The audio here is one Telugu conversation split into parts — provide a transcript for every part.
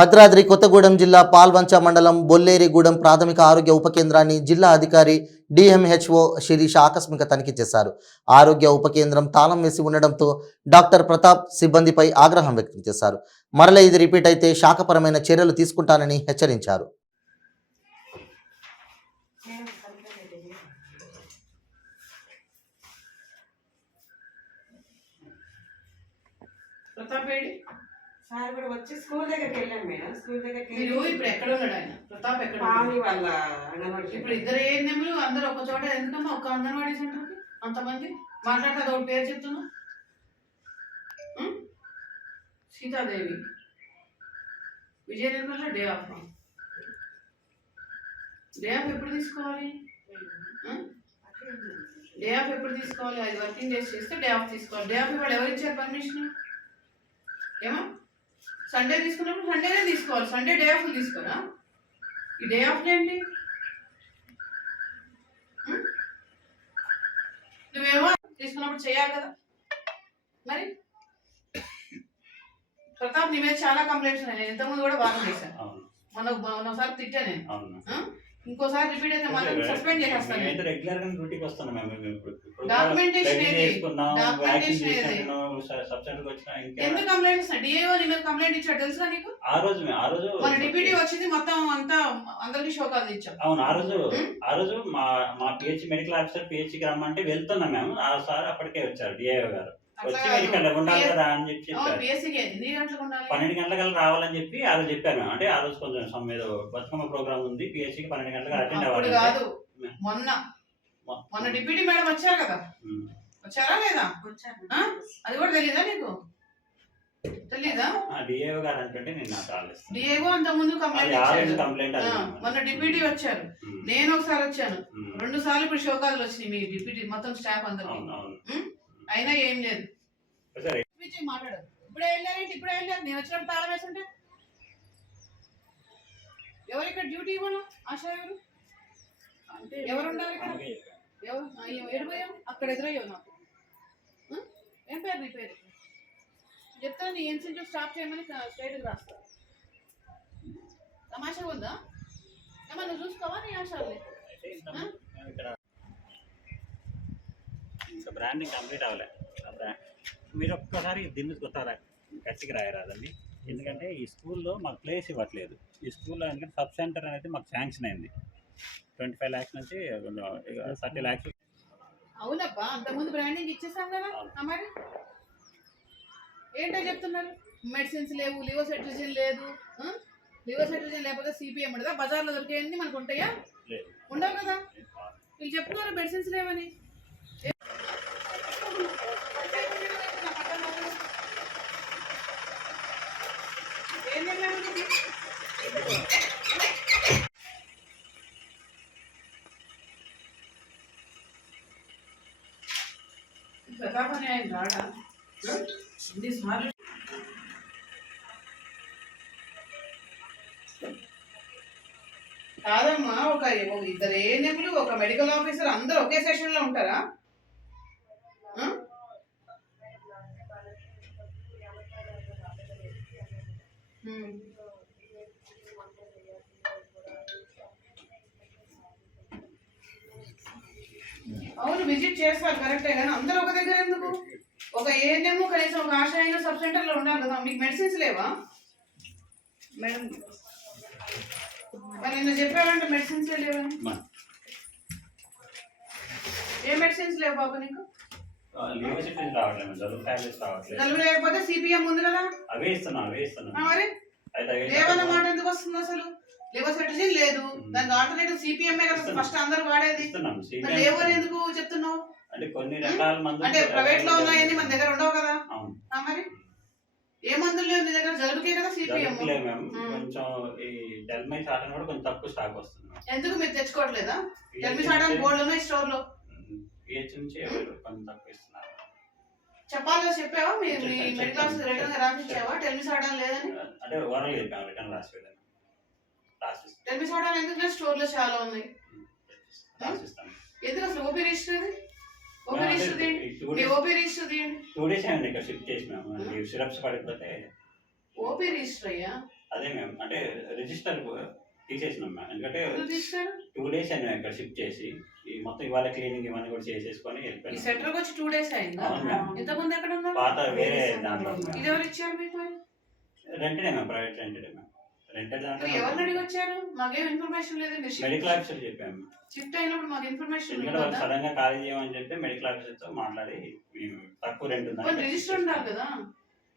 భద్రాద్రి కొత్తగూడెం జిల్లా పాల్వంచ మండలం బొల్లేరిగూడెం ప్రాథమిక ఆరోగ్య ఉప కేంద్రాన్ని జిల్లా అధికారి డిఎంహెచ్ఓ శిరీష ఆకస్మిక తనిఖీ చేశారు. ఆరోగ్య ఉప కేంద్రం తాళం వేసి ఉండడంతో డాక్టర్ ప్రతాప్ సిబ్బందిపై ఆగ్రహం వ్యక్తం చేశారు. మరల ఇది రిపీట్ అయితే శాఖపరమైన చర్యలు తీసుకుంటానని హెచ్చరించారు. సార్ కూడా వచ్చి స్కూల్ దగ్గరికి వెళ్ళాను మేడం. స్కూల్ దగ్గరికి మీరు ఇప్పుడు ఎక్కడ ఉన్నాడు ఆయన? ప్రతాప్ ఎక్కడ? పావని వాళ్ళ అంగన్వాడీ. ఇప్పుడు ఇద్దరు ఏఎన్ఎంలు అందరూ ఒక చోట ఎందుకమ్మా? ఒక అంగన్వాడీ సెంటర్కి అంతమంది మాట్లాడితే అది ఒక పేరు చెప్తున్నా. సీతాదేవి విజయనగరంలో డే ఆఫ్. డే ఆఫ్ ఎప్పుడు తీసుకోవాలి? డే ఆఫ్ ఎప్పుడు తీసుకోవాలి? 5 వర్కింగ్ డేస్ చేస్తే డే ఆఫ్ తీసుకోవాలి. డే ఆఫ్ ఇవాళ ఎవరు ఇచ్చారు పర్మిషన్? ఏమో సండే తీసుకున్నప్పుడు సండేనే తీసుకోవాలి. సండే డే ఆఫ్ తీసుకోరా? ఈ డే ఆఫ్ ఏంటి? నువ్వేమో తీసుకున్నప్పుడు చేయాలి కదా. మరి ప్రతాప్ నీ మీద చాలా కంప్లైంట్స్ ఉన్నాయి. నేను ఇంతకుముందు కూడా బాగా చేశాను. మొన్నసారి తిట్టా నేను. ఇంకోసారి రిపీట్ అయితే మాత్రం సస్పెండ్ చేసేస్తాను. ఎందుకు కంప్లైంట్ ఇస్తున్నా? డిఏఓ నీ మీద కంప్లైంట్ ఇచ్చాడు తెలుసా నీకు? ఆ రోజు మన డిప్యూటీ వచ్చింది మొత్తం అంతా అందరికి షోకాలు ఇచ్చాం. అవును, ఆ రోజు మా పిహెచ్ మెడికల్ ఆఫీసర్ పిహెచ్కి రమ్మంటే వెళ్తున్నాం మేము. ఆ సార్ అప్పటికే వచ్చారు డిఏఓ గారు. వచ్చి ఉండాలి కదా అని చెప్పి 12 గంటలకల్లా రావాలని చెప్పి ఆ రోజు చెప్పాను. అంటే ఆ రోజు కొంచెం మీద బతుకమ్మ ప్రోగ్రామ్ ఉంది, పిహెచ్కి 12 గంటలకు అటెండ్ అవ్వాలి కాదు. మొన్న డిప్యూటీ మేడం వచ్చారు కదా, వచ్చారా లేదా? అది కూడా తెలీదా నీకు? తెలీదా? డిఏఓ గారు అంటే నేను నాకు ఆలోచిస్తాను. డిఏఓ అంత ముందు కంప్లైంట్ మొన్న డిప్యూటీ వచ్చారు, నేను ఒకసారి వచ్చాను, 2 సార్లు ఇప్పుడు షోకాలు వచ్చినాయి మీ డిప్యూటీ మొత్తం స్టాఫ్ అందరూ. అయినా ఏం లేదు. మాట్లాడదు. ఇప్పుడే వెళ్ళారంటే ఇప్పుడే వెళ్ళారు. నేను వచ్చినప్పుడు తాళం వేస్తుంటే ఎవరు ఇక్కడ డ్యూటీ ఇవ్వను? ఆశా ఎవరు ఉండాలి ఇక్కడ? ఎవరు ఎడిపోయావు? అక్కడ ఎదురయ్యావు నాకు. ఏం పేరు నీ పేరు? చెప్తాను. నీ ఇన్సెంటివ్ స్టాప్ చేయమని స్ట్రైట్గా రాస్తా. తమాషా ఉందా? ఏమన్నా నువ్వు చూసుకోవా నీ ఆశాలు? బ్రాండింగ్ కంప్లీట్ అవ్వలే. మీరు ఒక్కసారి దీన్ని కొత్త గట్టిగా రాయరాదండి. ఎందుకంటే ఈ స్కూల్లో మాకు ప్లేస్ ఇవ్వట్లేదు. ఈ స్కూల్లో ఎందుకంటే సబ్ సెంటర్ అనేది మాకు శాంక్షన్ అయింది. 25 lakhs నుంచి 30 lakhs. అవునబ్బా, అంతకుముందు బ్రాండింగ్ ఇచ్చేసాం కదా. మరి ఏంటో చెప్తున్నారు? మెడిసిన్స్ లేవు, లివోసెట్రిజిన్ లేదు. లివోసెట్రిజిన్ లేకపోతే సిపిఎం ఉండదా? బజార్లో దొరికేయండి మనకు ఉంటాయా? ఉండవు కదా. వీళ్ళు చెప్తున్నారు మెడిసిన్స్ లేవని. ప్రతాప్ అని ఆయన రాడా? ఇన్నిసార్లు కాదమ్మా. ఒక 2 ఏఎన్ఎంలు, ఒక మెడికల్ ఆఫీసర్ అందరూ ఒకే సెషన్ లో ఉంటారా? అవును, విజిట్ చేస్తారు కరెక్టే, కానీ అందరూ ఒక దగ్గర ఎందుకు? ఒక ఏఎన్ఎం కనీసం ఒక ఆశ అయినా సబ్ సెంటర్ లో ఉండాలి కదా. మీకు మెడిసిన్స్ లేవా మేడం? మరి నిన్న చెప్పారంటే మెడిసిన్స్ లేవని. ఏ మెడిసిన్స్ లేవు బాబు నీకు? జలుబు లేకపోతే సిపిఎం ఉంది కదా, అవే ఇస్తున్నా. మరి లేవన్నమాట ఎందుకు వస్తుంది అసలు? లివోసెట్రిజిన్ లేదు, దానికి ఆల్టర్నేటివ్ సిపిఎంఏ కదా ఫస్ట్ అందరూ వాడేది. లేవు అని ఎందుకు చెప్తున్నావు? అంటే ప్రైవేట్ లో ఉన్నాయని మన దగ్గర ఉండవు కదా. మరి ఏ మందులు లేవు నీ దగ్గర? జలుబుకే కదా సిపిఎం. ఎందుకు మీరు తెచ్చుకోవట్లేదా? టెల్మిసాటాన్ బోర్డు ఉన్నాయి స్టోర్ లో. చెప్పాలో చెప్పావా? మీ మెడికల్ ఆఫీసర్ రిటర్న్ రాసిచ్చావా టెల్మిసాటాన్ లేదని? టెల్మిసాటాన్ ఎందుకు స్టోర్ లో చాలా ఉన్నాయి. ఎందుకు అసలు ఓపీ రిజిస్టర్? ఓపీ రిజిస్టర్ ఏంటి? ఓపీ రిజిస్టర్ ఏంటి? 2 days అయింది ఇక్కడ షిఫ్ట్ చేసినాము. సిరప్స్ పడిపోతే ఓపీ రిజిస్టర్ అయ్యా. అదే మేము అంటే రిజిస్టర్ తీసేసినాం మేము, ఎందుకంటే ఎందుకు తీస్తారు? 2 days అయినా ఇక్కడ షిఫ్ట్ చేసి ఈ మొత్తం ఇవాళ క్లీనింగ్ ఇవన్నీ కూడా చేసేసుకొని ఈ వెళ్ళిపోయాం. సెంటర్ వచ్చి 2 days అయిందా? అవును మ్యామ్. ఇంతకుముందు ఎక్కడ ఉన్నారు? పాత వేరే దాంట్లో ఇది ఎవరు ఇచ్చారు మీకు? రెంటెడే మేము, ప్రైవేట్ రెంటెడే మేము, రెంటెడ్ దాంట్లో మరి ఎవరిని అడిగి వచ్చారు? మాకేం ఇన్ఫర్మేషన్ లేదు. మీరు మెడికల్ ఆఫీసర్ చెప్పాము, షిఫ్ట్ అయినప్పుడు మాకు ఇన్ఫర్మేషన్ ఎందుకంటే వాళ్ళు సడన్ గా ఖాళీ చేయమని చెప్పి మెడికల్ ఆఫీసర్ తో మాట్లాడి మేము తక్కువ రెంట్ ఉందని రిజిస్టర్ ఉండాలి కదా,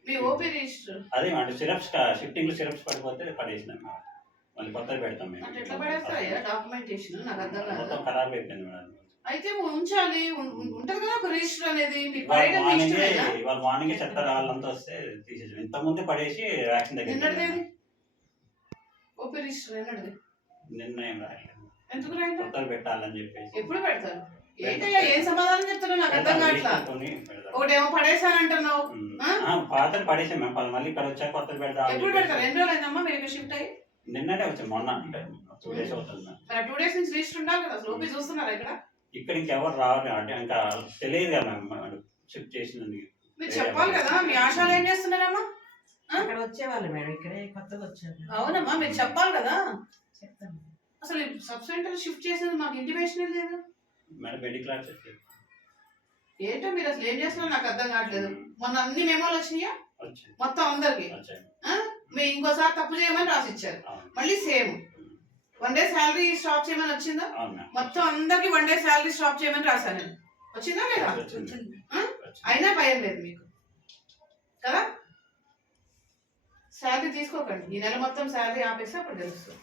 మీ ఓపీ రిజిస్టర్. అదే అంటే సిరప్స్ షిఫ్టింగ్ లో సిరప్స్ పడిపోతే పడేసినాం మేము, మళ్ళీ కొత్తగా పెడతాం మేము. అంటే ఎట్లా పడేస్తారయ్యా డాక్యుమెంటేషన్? నాకు అర్థం కాదు. మొత్తం ఖరాబ్ అయిపోయింది మేడం. అయితే ఉంచాలి, ఉంటది కదా ఒక రిజిస్టర్ అనేది. మీకు ఇవాళ పడేయడం మీ ఇష్టమేనా? మార్నింగ్ చెత్త వాళ్ళంతా వస్తే తీసేసాం, ఇంత ముందే పడేసి వ్యాక్సిన్ నిన్నటిది దగ్గర ఓపీ రిజిస్టర్ ఎన్నడది? నిన్న ఏం రాయలేదు, ఎందుకు రాయలేదు? కొత్తలు పెట్టాలని చెప్పేసి. ఎప్పుడు పెడతారు? ఏంటయ్యా ఏం సమాధానం చెప్తున్నావు? నాకు అర్థం కావట్లా. పెడతాం. ఒకటేమో పడేసానంటున్నావు. పాతలు పడేసాం మేము, మళ్ళీ ఇక్కడ వచ్చాక కొత్తలు పెడతాం. ఎప్పుడు పెడతారు? ఎన్ని రోజులు అయిందమ్మా మీరు ఇక్కడ షిఫ్ట్ అయ్యి? నిన్ననే వచ్చాం, మొన్న అంటే 2 days అవుతుంది మ్యామ్. మరి 2 days నుంచి రిజిస్టర్ ఉండాలి కదా. అసలు ఓపీ చూస్తున్నారా ఇక్కడ? ఇక్కడ ఇంకెవరు రావాలి అంటే ఇంకా తెలియదు కదా మ్యామ్, షిఫ్ట్ చేసింది. మీరు చెప్పాలి కదా. మీ ఆశాలు ఏం చేస్తున్నారమ్మా? అక్కడ వచ్చేవాళ్ళు మేడం, ఇక్కడే కొత్తగా వచ్చారు. అవునమ్మా, మీరు చెప్పాలి కదా. చెప్తాను. అసలు సబ్ సెంటర్ షిఫ్ట్ చేసేది మాకు ఇంటిమేషన్ లేదు. మేడం మెడికల్ ఆఫీసర్ ఏంటో మీరు అసలు ఏం చేస్తున్నారో నాకు అర్థం కావట్లేదు. మొన్న అన్ని మెమోలు వచ్చినాయా వచ్చాయి మొత్తం అందరికి? వచ్చాయి. మీరు ఇంకోసారి తప్పు చేయమని రాసిచ్చారు, మళ్ళీ సేమ్ 1 day శాలరీ స్టాప్ చేయమని వచ్చిందా? మొత్తం అందరికి 1 day శాలరీ స్టాప్ చేయమని రాశాను నేను. వచ్చిందా లేదా? అయినా భయం లేదు మీకు కదా. శాలరీ తీసుకోకండి, ఈ నెల మొత్తం శాలరీ ఆపేస్తే అప్పుడు తెలుస్తుంది.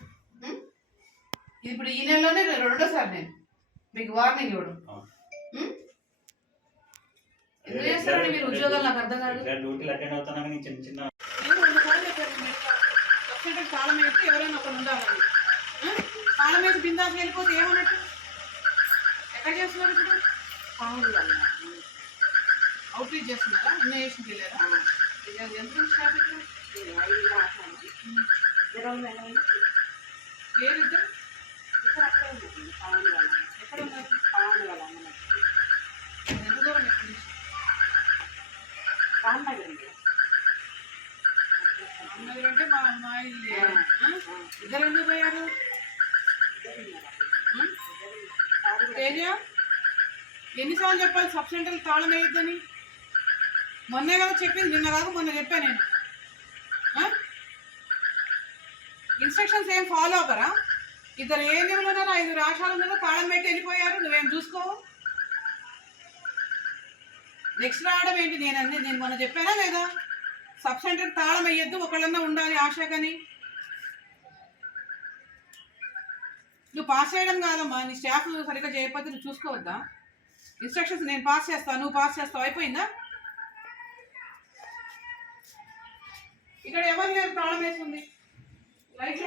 ఇప్పుడు ఈ నెలలోనే 2వ సారి నేను మీకు వార్నింగ్ ఇవ్వడం. ఎందుకు చేస్తారండి మీరు ఉద్యోగాలు? నాకు అర్థం కాదు. డ్యూటీలు అటెండ్ అవుతున్నా కానీ చిన్న చిన్న తాళం వేసి ఎవరైనా ఒకరు ఉండాలని. తాళం వేసి బిందాసి వెళ్ళిపోతే ఏమన్నట్టు? ఎక్కడ చేస్తున్నారు ఇప్పుడు? అవుట్ రీచ్ చేస్తున్నారా? ఇన్వేషన్కి వెళ్ళారా? ఎంత స్టాఫ్ ఇక్కడ? పేరు ఇద్దరు ఎక్కడ ఉన్నారు? ఎంత దూరం ఎక్కడి నుంచి? రామ్నగర్ అంటే మా అమ్మాయి. ఇద్దరు ఎందుకు పోయారు? తేజ ఎన్నిసార్లు చెప్పాలి సబ్ సెంటర్ తాళం వేయొద్దని? మొన్నే కదా చెప్పింది, నిన్న కాదు మొన్న చెప్పాను నేను. ఇన్స్ట్రక్షన్స్ ఏం ఫాలో అవ్వరా? ఇద్దరు ఏ లెవెల్ ఉన్నారో 5 రాష్ట్రాలు ఉన్నారో తాళం పెట్టి వెళ్ళిపోయారు. నువ్వేం చూసుకోవు? నెక్స్ట్ రావడం ఏంటి? నేను మొన్న చెప్పానా లేదా? సబ్ సెంటర్ తాళం వేయొద్దు, ఒకళ్ళన్నా ఉండాలి ఆశాకని. నువ్వు పాస్ చేయడం కాదమ్మా, నీ స్టాఫ్ సరిగ్గా చేయకపోతే నువ్వు చూసుకోవద్దా? ఇన్స్ట్రక్షన్స్ నేను పాస్ చేస్తాను, నువ్వు పాస్ చేస్తావు, అయిపోయిందా? ఇక్కడ ఎవరు లేరు, తాళం వేసి ఉంది. లైట్